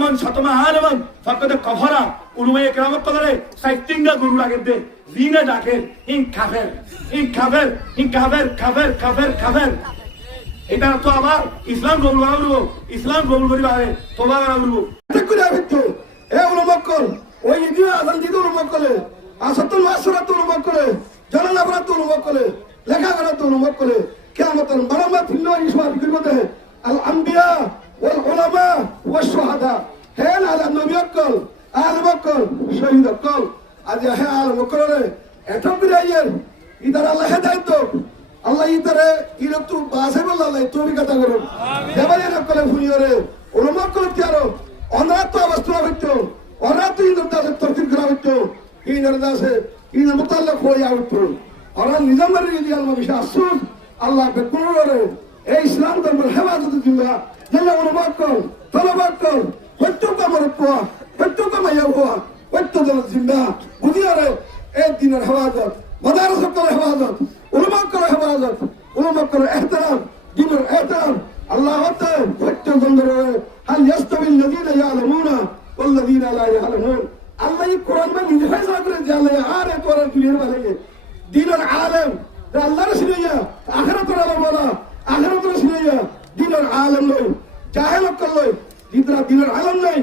এমন শতমা আলমন ফকতে কফরা উলুমে একরাম কলরে সাইটিংগা গুরু লাগেন দে জিনে ডাকে ইন কাফের ইন কাফের ইন কাফের কাফের কাফের কাফের এটা তো আবার ইসলাম কবুল করব ইসলাম কবুল করি পারে তোবা করব করে আবিতো এ উলুমা কল ওই ইদি আদান দিদু উলুমা কলে আসতুল মাসরাত উলুমা কলে জালালাবরাত উলুমা কলে লেখাপড়া উলুমা কলে কিয়ামতের মারামা ফিল্লা ইসমাত করতে আল আম্বিয়া ওয়াল উলামা ওয়াস শুহাদা হেন আলা নবিয়কল আলমকল শহীদকল আজ হে আলমকলরে এত বিরাইয়ের ইদার আল্লাহ হেদায়েত আল্লাহ ইদারে ইরতু বাসে বল্লাহ তুমি কথা করো দেবারে নকলে ফুনিয়রে উলমাকল তিয়ারো অনাত অবস্থা হইতো অনাত ইন্দর দাসে তরকিব করা হইতো ইন্দর দাসে ইন্দর মুতাল্লাক হয়ে আউতো ওরা নিজামের রিজিয়াল মবিশা আসুন আল্লাহ বেকুলরে এই ইসলাম ধর্মের হেফাজত জিম্মা জেলা উলমাকল তলবাকল হইতো কামর পোয়া হইতো কামাইয়া হওয়া হইতো দল জিম্মা বুঝিয়ারে এই দিনের হেফাজত মাদারসা করে হেফাজত উলমাকল হেফাজত উলমাকল ইহতিরাম দিনের ইহতিরাম আল্লাহ হতে হইতো জন্দরে হাল ইয়াস্তাবিল লাযিনা ইয়ালামুনা ওয়াল লাযিনা লা ইয়ালামুন আল্লাহ এই কোরআন में নিজে ফয়সালা করে জালে আর এ কোরআন দুনিয়ার বানাইয়ে দিনের আলেম আল্লাহ রাসূলিয়া আখিরাতের আলেম বলা আখিরাতের রাসূলিয়া দিনের আলেম নয় জাহেল কল্লয় দিনের আলেম নাই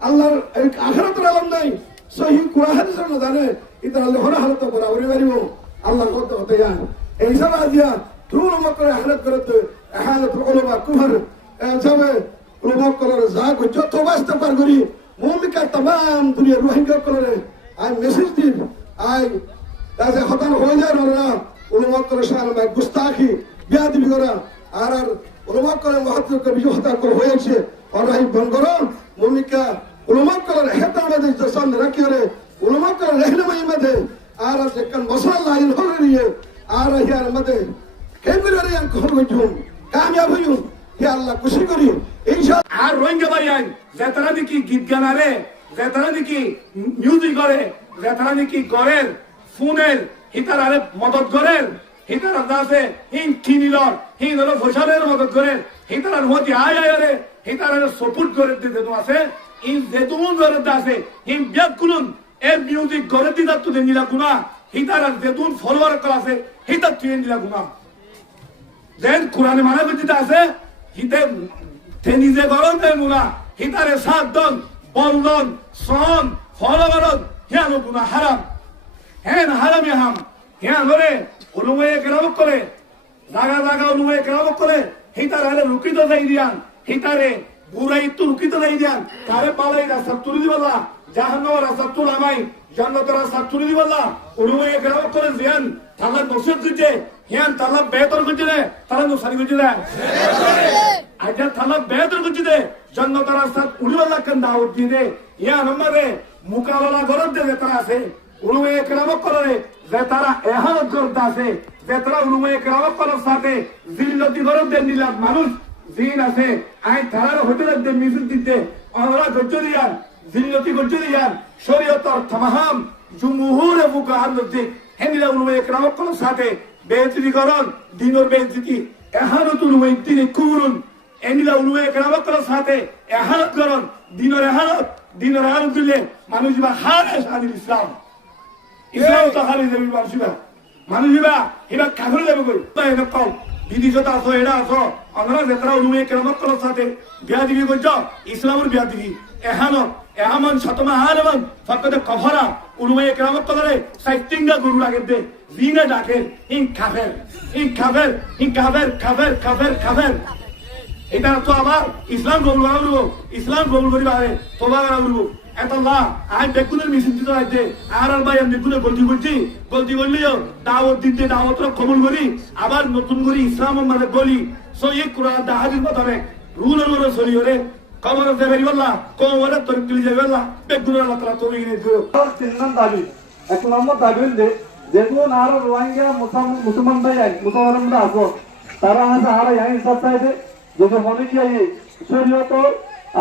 আল্লাহর আখিরাতের আলেম নাই সহি কোরআন হাদিসের না জানে এটা আল্লাহর হালত বরাবরই মারিব আল্লাহ কত হতে যায় এই সব আজিয়া তুল মকর আখিরাত করতে আহালত উলামা কুফর যাবে উলামা কলর জাগ যত বাস্তব পার করি মুমিকা तमाम দুনিয়া রোহিঙ্গা কলরে আই মেসেজ দিন আই তাতে হতান হয়ে যায় না উলামা কলর শানে গুস্তাখি বিয়াদবি করা আর উলামা কলর মহত্ব কে বিজয় হতা কর হয়েছে আর রাই বনগর মুমিকা উলামা কলর হেতা মধ্যে জসান রাখিরে উলামা কলর রহনুমাই মধ্যে আর যেকন মশাল্লাহ ইন হরিয়ে আর ইয়ার মধ্যে কেমরে ইয়ার কোন মজুম কামিয়াব হইউ হে আল্লাহ খুশি করি ইনশাআল্লাহ আর রোহিঙ্গা ভাইয়ান যেতারা দেখি গীত গান আরে যেতারা দেখি মিউজিক করে যেতারা দেখি গরের ফোনের হিতার আরে মদত করেন হিতার আছে হিন কিনিলর হিন হলো ফসলের মদত করেন হিতার হতি আয় আয় রে হিতার সাপোর্ট করে দিতে তো আছে ইন যেতুন করে আছে হিন বিয়াকুলুন এর মিউজিক করে দিতা তো নিলা গুনাহ হিতার যেতুন ফলোয়ার করা আছে হিতার তুই নিলা গুনাহ যেন কোরআনে মানে দিতে আছে হিতে নিজে গরম দেয় গুনাহ হিতারে সাত দন বলদন সন ফলগরন হিয়ানো গুনাহ হারাম হ্যাঁ হারামে হাম হ্যাঁ ধরে উলুমে কেরাম করে জাগা জাগা উলুমে কেরাম করে হিতার আরে রুকিত যাই দিয়ান হিতারে বুড়াই তো রুকিত যাই দিয়ান কারে পালাই রাস্তা তুলি দিবলা জাহান্নামের রাস্তা তুলামাই জান্নাতের রাস্তা তুলি দিবলা উলুমে কেরাম করে জিয়ান তালা নসিহত দিতে হিয়ান তালা বেতর করতে তালা নসারি করতে আজা তালা বেতর করতে জান্নাতের রাস্তা উড়িবলা কেন দাওয়াত দিয়ে ইয়া আমারে মুকাবলা করতে দে তারা আছে উলুমে কেরাম করে যে তারা এহানত করতে আছে যে তারা উলুমে কেরাম করার সাথে জিল্লতি করতে দেন নিলাম মানুষ জিন আছে আই তারার হতে লাগতে মিছিল দিতে আমরা গজ্জ দিয়ান জিল্লতি গজ্জ দিয়ান শরীয়তর তামাম জুমহুরে ফুকাহার নজদিক হেনিলা উলুমে কেরাম করার সাথে বেইজ্জতি করন দিনের বেইজ্জতি এহানত উলুমে তিনি কুরুন এনিলা উলুমে কেরাম করার সাথে এহানত করন দিনের এহানত দিলে মানুষ বা হারে শাদিল ইসলাম ইসলাম তো খালি দেবী মানুষ এবার কাগরে দেবে কই কম বিদিশত আছো এটা আছো আমরা যেতরা উলুমে কেরামত করার সাথে বিয়া দিবি করছ ইসলামের বিয়া দিবি এহামন শতমা আলমন ফকতে কফরা উলুমে কেরামত কলরে সাইটিংগা গুরু লাগেন দে জিনে ডাকে ইন কাফের ইন কাফের ইন কাফের কাফের কাফের কাফের এটা তো আবার ইসলাম কবুল করব ইসলাম কবুল করি পারে তোবা করব এতলা আই বেকুনের মিছিল দিতে আইতে আর ভাই আমি বেকুনে গলতি করলিও দাওয়াত দিতে দাওয়াতরা কবুল করি আবার নতুন করে ইসলাম মানে বলি সো এই কোরআন দা হাদিস মতাবেক রুলের উপরে চলি ওরে কবর দেবেরি বল্লা কোমরে তরকিলি যাবে বল্লা বেকুনের আল্লাহ তাআলা তৌফিক দিও তিন দাবি এক নম্বর দাবি হইছে যেগুলো আর রোহিঙ্গা মুসলমান ভাই মুসলমানরা আছে তারা আছে আর এই সব চাইছে যে মনে কি শরীয়ত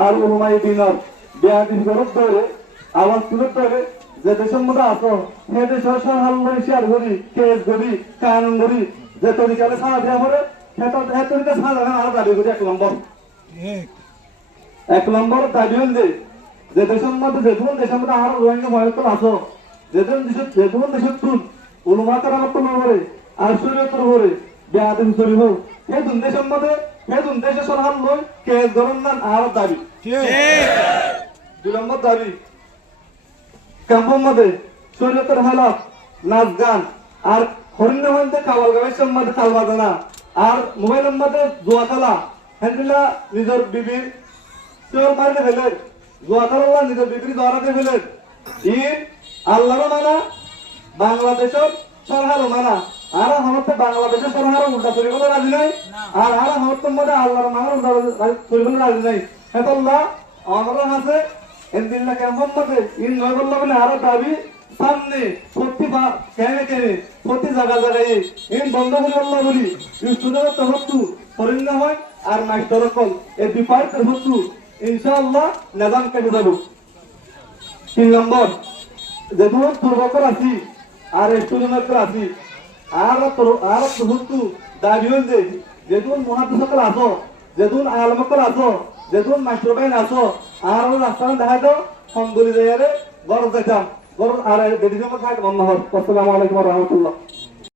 আর উলামায়ে দিনের বিয়াদি গরব ধরে আওয়াজ তুলে ধরে যে দেশের মধ্যে আসো সে দেশের সরকার শেয়ার করি কেস করি কানুন করি যে তরিকালে সারা দেওয়া পরে তরিকা সারা আর দাবি করি এক নম্বর এক নম্বর দাবি হলে যে দেশের মধ্যে আর রোহিঙ্গা মহিলা আসো যেমন দেশের তুল উলুমাতার আমার তুল করে আর শরীয়তের করে বেআদিন শরীফ এই দুন দেশের মধ্যে এই দুন দেশে সরহার লই কেস ধরন না আর দাবি দুই নম্বর দাবি ক্যাম্পের মধ্যে শরীয়তের হালাত নাচ গান আর হরিণ মধ্যে কাবাল গাবের মধ্যে কাল বাজানা আর মোবাইলের মধ্যে জুয়া খেলা হ্যান্ডিলা নিজের বিবির চোর মারলে ফেলে জুয়া খেলা নিজের বিবির দরাতে ফেলে ঈদ আল্লাহরও মানা বাংলাদেশের সরহারও মানা আর আমাদের বাংলাদেশের সরহারও উল্টা চলিবলৈ রাজি নাই আর আমাদের মধ্যে আল্লাহর মানার উল্টা চলিবলৈ রাজি নাই হেতল্লাহ আমাদের আছে এদিল্লা কেমন মধ্যে ইন নয় বললো বলে আরো দাবি সামনে প্রতি কেনে প্রতি জায়গায় ইন বন্ধ করে বললো বলি স্টুডেন্টের তহত্তু হরিণ না হয় আর মাস্টার কল এই বিপার তহত্তু ইনশাআল্লাহ নিজাম কেটে যাব 3 নম্বর যেহেতু পূর্বকর আছি আর স্টুডেন্টের আছি আর তহত্তু দাবি হইছে যেহেতু মহাপুরুষকল আসো যেহেতু আলমকল আসো যেহেতু মাস্টার বাইন আসো আর রাস্তা দেখা দাও সম্বলি যাইয়ারে গড় যেতাম গড় আর বেদিকে থাক বন্ধ হল। আসসালামু আলাইকুম ওয়া রাহমাতুল্লাহ।